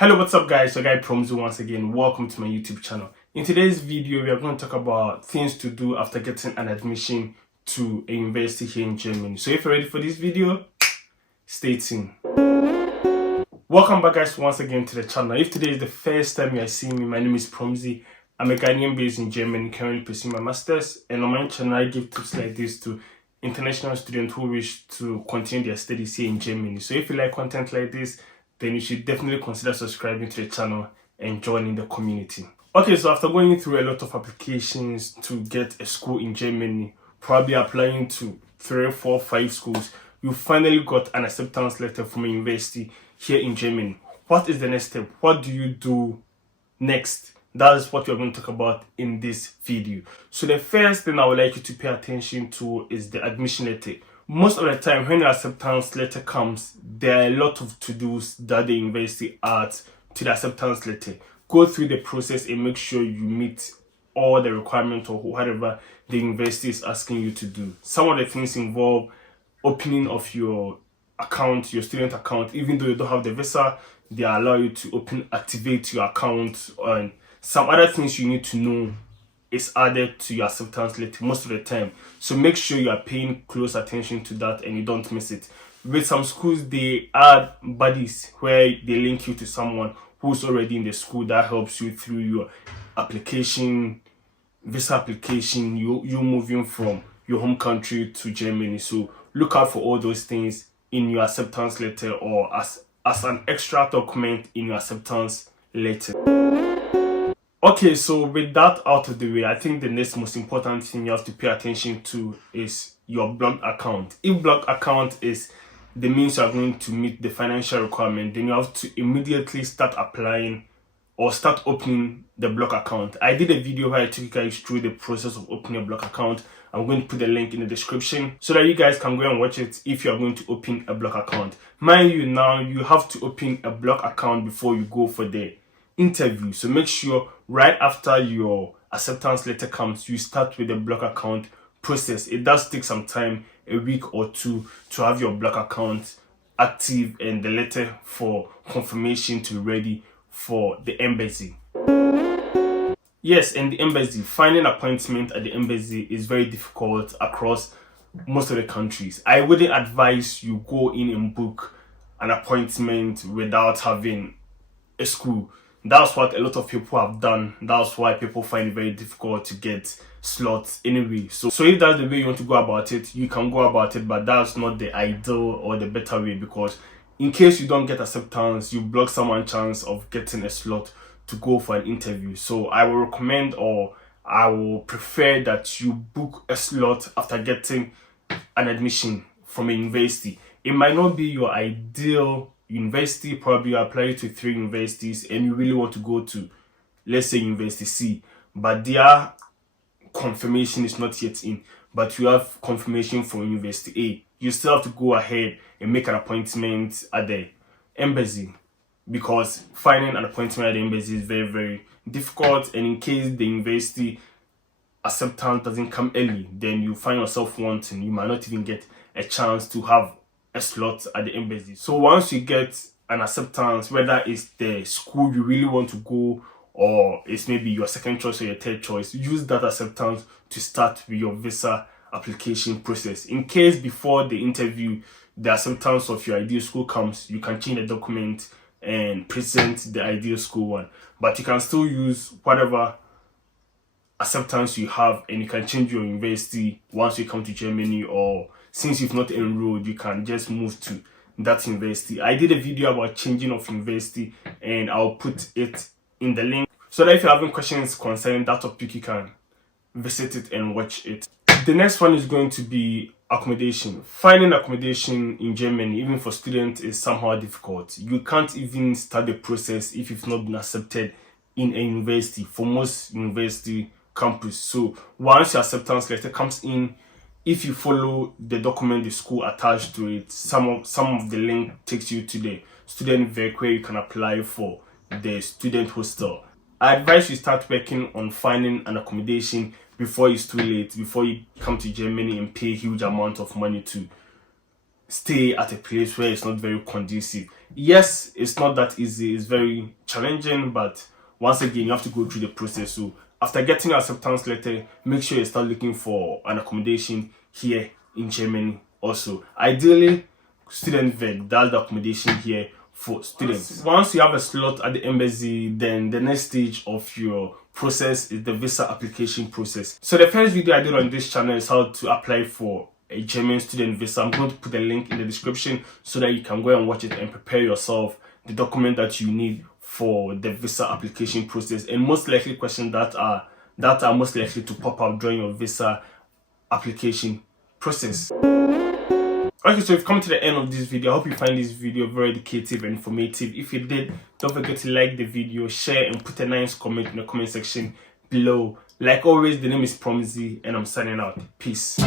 Hello, what's up guys? So guy Promzy once again. Welcome to my YouTube channel. In today's video, we are going to talk about things to do after getting an admission to a university here in Germany. So if you're ready for this video, stay tuned. Welcome back guys once again to the channel. If today is the first time you are seeing me, my name is Promzy. I'm a Ghanaian based in Germany, currently pursuing my masters, and on my channel I give tips like this to international students who wish to continue their studies here in Germany. So if you like content like this, then you should definitely consider subscribing to the channel and joining the community. Okay, so after going through a lot of applications to get a school in Germany, probably applying to 3, 4, 5 schools, you finally got an acceptance letter from a university here in Germany. What is the next step? What do you do next? That is what we're going to talk about in this video. So the first thing I would like you to pay attention to is the admission letter. Most of the time when the acceptance letter comes, there are a lot of to-dos that the university adds to the acceptance letter. Go through the process and make sure you meet all the requirements or whatever the university is asking you to do. Some of the things involve opening of your account, your student account. Even though you don't have the visa, they allow you to activate your account, and some other things you need to know is added to your acceptance letter most of the time. So make sure you are paying close attention to that and you don't miss it. With some schools, they add buddies where they link you to someone who's already in the school that helps you through your application, visa application, you moving from your home country to Germany. So look out for all those things in your acceptance letter or as an extra document in your acceptance letter. Okay, so with that out of the way, I think the next most important thing you have to pay attention to is your blocked account. If blocked account is the means you are going to meet the financial requirement, then you have to immediately start applying or start opening the block account. I did a video where I took you guys through the process of opening a block account. I'm going to put the link in the description so that you guys can go and watch it if you are going to open a block account. Mind you, now you have to open a block account before you go for the interview. So make sure right after your acceptance letter comes, you start with the block account process. It does take some time, a week or two, to have your block account active and the letter for confirmation to be ready for the embassy. Yes, and the embassy, finding an appointment at the embassy is very difficult across most of the countries. I wouldn't advise you go in and book an appointment without having a school. That's what a lot of people have done. That's why people find it very difficult to get slots anyway. So if that's the way you want to go about it, you can go about it, but that's not the ideal or the better way, because in case you don't get acceptance, you block someone's chance of getting a slot to go for an interview. So I will recommend, or I will prefer, that you book a slot after getting an admission from a university. It might not be your ideal university, probably you apply to 3 universities and you really want to go to, let's say, University C, but their confirmation is not yet in, but you have confirmation from University A. You still have to go ahead and make an appointment at the embassy, because finding an appointment at the embassy is very, very difficult. And in case the university acceptance doesn't come early, then you find yourself wanting, you might not even get a chance to have a slot at the embassy. So once you get an acceptance, whether it's the school you really want to go or it's maybe your second choice or your third choice, use that acceptance to start with your visa application process. In case before the interview the acceptance of your ideal school comes, you can change the document and present the ideal school one, but you can still use whatever acceptance you have, and you can change your university once you come to Germany, or since you've not enrolled, you can just move to that university. I did a video about changing of university and I'll put it in the link, so that if you're having questions concerning that topic, you can visit it and watch it. The next one is going to be accommodation. Finding accommodation in Germany, even for students, is somehow difficult. You can't even start the process if you've not been accepted in a university, for most university campus. So once your acceptance letter comes in, if you follow the document the school attached to it, some of the link takes you to the student vehicle where you can apply for the student hostel. I advise you start working on finding an stay at a place where it's not very conducive. Yes, it's not that easy, it's very challenging, but once again, you have to go through the process. So after getting your acceptance letter, make sure you start looking for an accommodation here in Germany. Also, ideally, student vet, that's the accommodation here for students. Once you have a slot at the embassy, then the next stage of your process is the visa application process. So the first video I did on this channel is how to apply for a German student visa. I'm going to put the link in the description so that you can go and watch it and prepare yourself the document that you need for the visa application process, and most likely questions that are most likely to pop up during your visa application process. Okay, so we've come to the end of this video. I hope you find this video very educative and informative. If you did, don't forget to like the video, share, and put a nice comment in the comment section below. Like always, the name is Promzy, and I'm signing out. Peace.